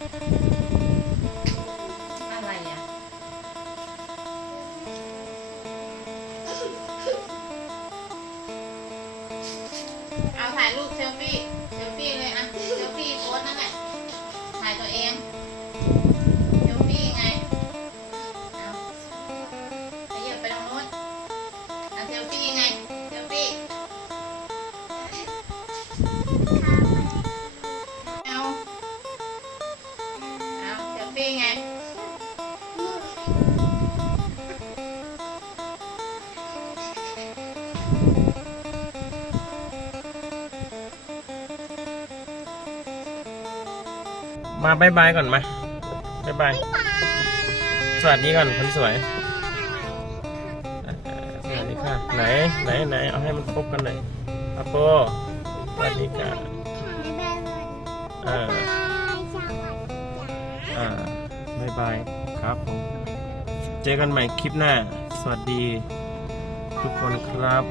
อะไรอะ เอาถ่ายรูปเซลฟี่ เซลฟี่เลยอะ เซลฟี่โพสนั่นแหละ ถ่ายตัวเอง เซลฟี่ไง เอาขยับไปตรงนู้นอะเซลฟี่ไง เอาเซลฟี่ไง มาบายบายก่อนมาบายบาย สวัสดีก่อนคนสวยเออสวัสดีค่ะ ไหน ไหนไหนเอาให้มันครบกันหน่อยอาโปสวัสดีค่ะ เออ อ่าบายบายครับผม เจอกันใหม่คลิปหน้า สวัสดี ทุกคนครับ